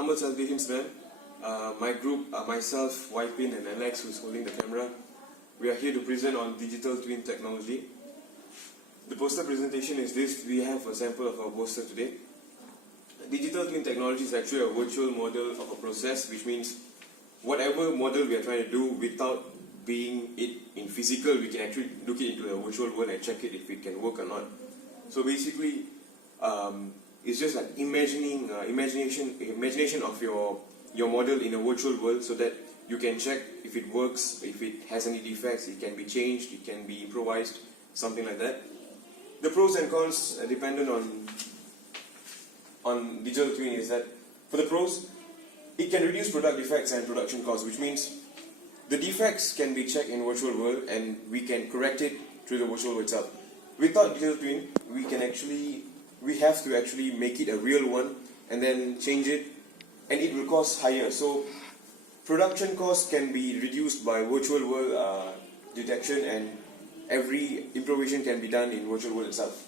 Humble salutations, man. My group, myself, Ypin and Alex, who's holding the camera, we are here to present on digital twin technology. The poster presentation is this. We have a sample of our poster today. Digital twin technology is actually a virtual model of a process, which means whatever model we are trying to do without being it in physical, we can actually look it into the virtual world and check it if it can work or not. So basically, it's just like imagination of your model in a virtual world, so that you can check if it works, if it has any defects, it can be changed, it can be improvised, something like that. The pros and cons are dependent on digital twin is that for the pros, it can reduce product defects and production costs, which means the defects can be checked in virtual world and we can correct it through the virtual world itself. Without digital twin, we have to actually make it a real one and then change it, and it will cost higher. So production costs can be reduced by virtual world detection, and every improvisation can be done in virtual world itself.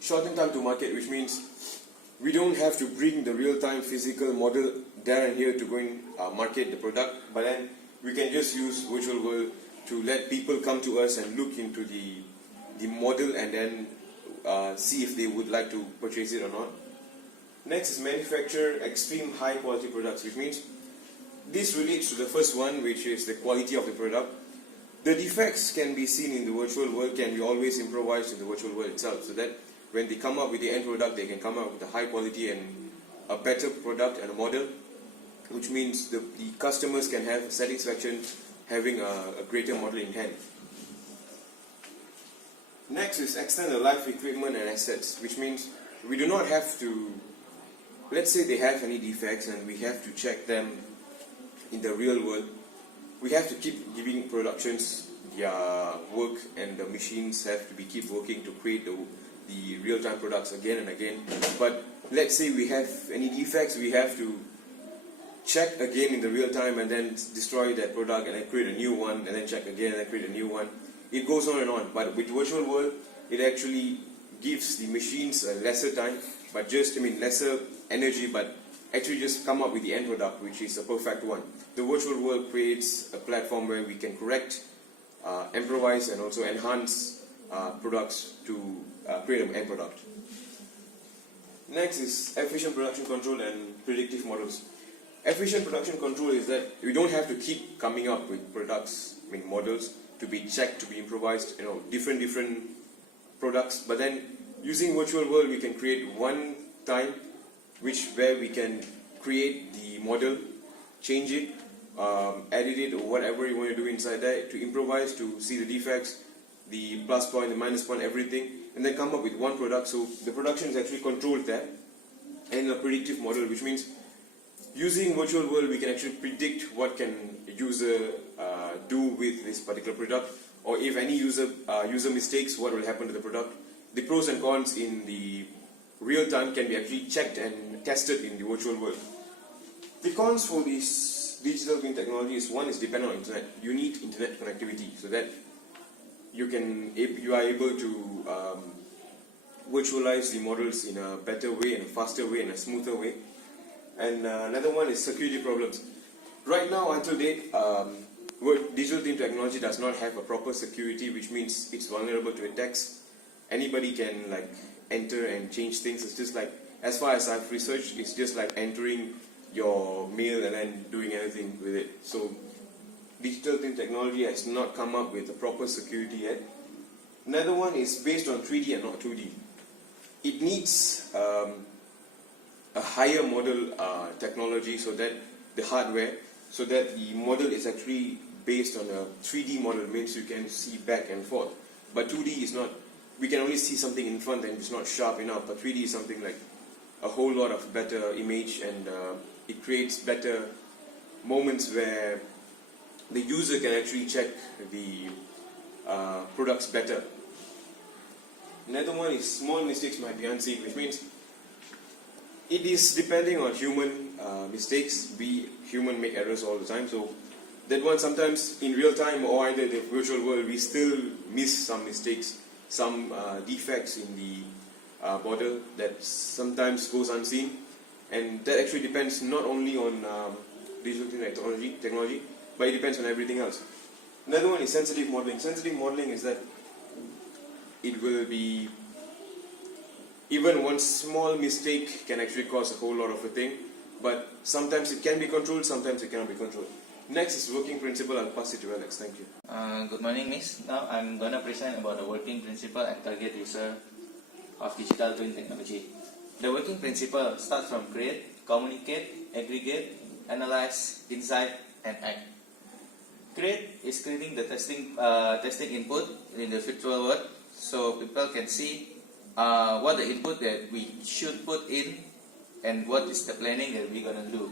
Shorten time to market, which means we don't have to bring the real-time physical model there and here to go and market the product, but then we can just use virtual world to let people come to us and look into the model and then see if they would like to purchase it or not. Next is manufacture extreme high quality products, which means this relates to the first one, which is the quality of the product. The defects can be seen in the virtual world, can be always improvised in the virtual world itself, so that when they come up with the end product, they can come up with a high quality and a better product and a model, which means the customers can have satisfaction having a greater model in hand. Next is extend the life equipment and assets, which means we do not have to, let's say they have any defects and we have to check them in the real world. We have to keep giving productions their work, and the machines have to keep working to create the real-time products again and again. But let's say we have any defects, we have to check again in the real time and then destroy that product and then create a new one and then check again and then create a new one. It goes on and on. But with virtual world, it actually gives the machines lesser time, but lesser energy, but actually just come up with the end product, which is a perfect one. The virtual world creates a platform where we can correct, improvise, and also enhance products to create an end product. Next is efficient production control and predictive models. Efficient production control is that we don't have to keep coming up with models to be checked, to be improvised, different products. But then using virtual world, we can create one time where we can create the model, change it, edit it, or whatever you want to do inside there, to improvise, to see the defects, the plus point, the minus point, everything, and then come up with one product. So the production is actually controlled there. And a predictive model, which means using virtual world, we can actually predict what can a user do with this particular product, or if any user mistakes, what will happen to the product. The pros and cons in the real time can be actually checked and tested in the virtual world. The cons for this digital twin technology is, one is dependent on internet. You need internet connectivity so that you are able to virtualize the models in a better way, in a faster way, in a smoother way. And another one is security problems. Right now, until date, digital twin technology does not have a proper security, which means it's vulnerable to attacks. Anybody can enter and change things. It's just as far as I've researched, it's just like entering your mail and then doing anything with it. So digital twin technology has not come up with a proper security yet. Another one is based on 3D and not 2D. It needs a higher model technology, so that the hardware, so that the model is actually based on a 3D model, means you can see back and forth. But 2D is not. We can only see something in front and it's not sharp enough. But 3D is something like a whole lot of better image, and it creates better moments where the user can actually check the products better. Another one is small mistakes might be unseen, which means it is depending on human mistakes. We human make errors all the time, so that one sometimes in real time or either the virtual world we still miss some mistakes, some defects in the model that sometimes goes unseen. and that actually depends not only on digital technology, but it depends on everything else. Another one is sensitive modeling. Sensitive modeling is that it will be, even one small mistake can actually cause a whole lot of a thing, but sometimes it can be controlled, sometimes it cannot be controlled. Next is working principle. I'll pass it to Alex. Thank you. Good morning, Miss. Now I'm going to present about the working principle and target user of digital twin technology. The working principle starts from create, communicate, aggregate, analyze, insight, and act. Create is creating the testing input in the virtual world, so people can see what the input that we should put in and what is the planning that we're going to do.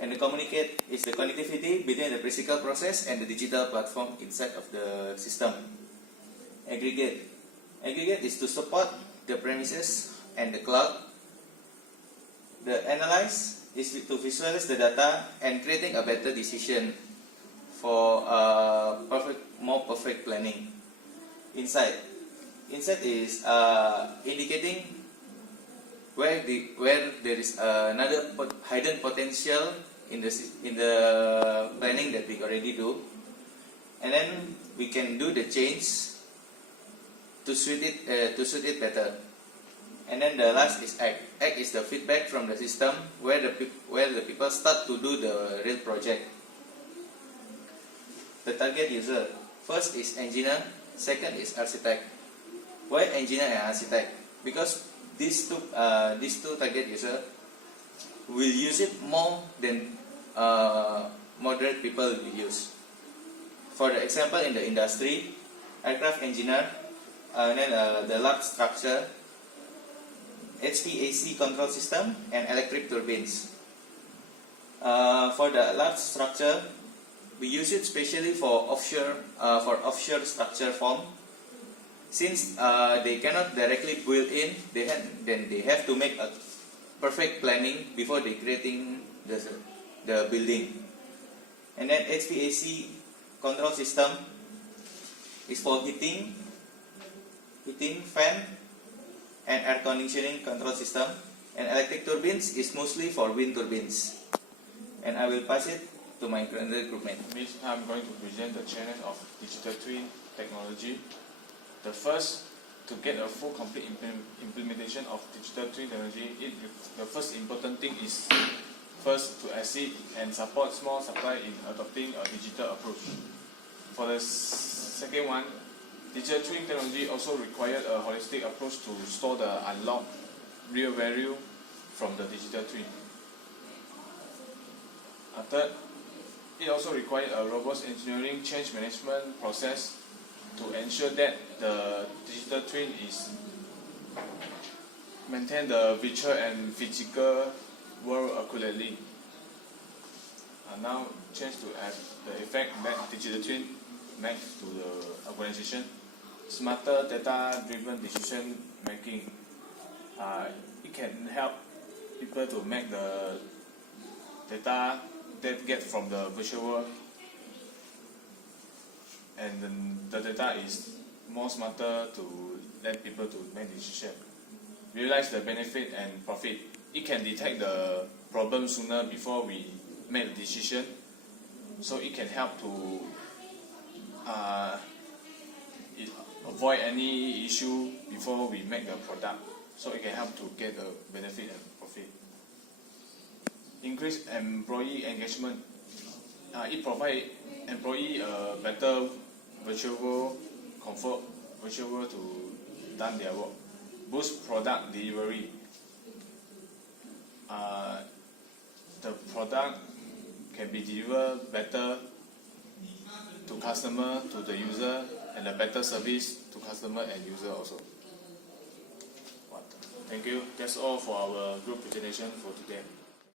And the communicate is the connectivity between the physical process and the digital platform inside of the system. Aggregate is to support the premises and the cloud. The analyze is to visualize the data and creating a better decision for more perfect planning. Insight is indicating where there is another hidden potential in the planning that we already do, and then we can do the change to suit it better. And then the last is act. Act is the feedback from the system where the people start to do the real project. The target user, first is engineer, second is architect. Why engineer and architect? Because these two target user will use it more than moderate people will use. For the example, in the industry, aircraft engineer, and then the large structure, HVAC control system, and electric turbines. For the large structure, we use it specially for offshore structure form. Since they cannot directly build in, they have to make a perfect planning before they creating the building. And then HVAC control system is for heating, fan, and air conditioning control system. And electric turbines is mostly for wind turbines. And I will pass it to my groupmate. I'm going to present the challenge of digital twin technology. The first, to get a full complete implementation of digital twin technology, the first important thing is first to assist and support small suppliers in adopting a digital approach. For the second one, digital twin technology also requires a holistic approach to store the unlocked real value from the digital twin. Third, it also requires a robust engineering change management process to ensure that the digital twin is maintain the virtual and physical world accurately. Now change to add the effect that digital twin makes to the organization. Smarter data-driven decision making. It can help people to make the data that get from the virtual world, and then the data is more smarter to let people to make decision, realize the benefit and profit. It can detect the problem sooner before we make the decision, so it can help to avoid any issue before we make the product, so it can help to get the benefit and profit. Increase employee engagement. It provides employee a better virtual comfort, virtual to done their work. Boost product delivery. The product can be delivered better to customer, to the user, and a better service to customer and user also. Thank you. That's all for our group presentation for today.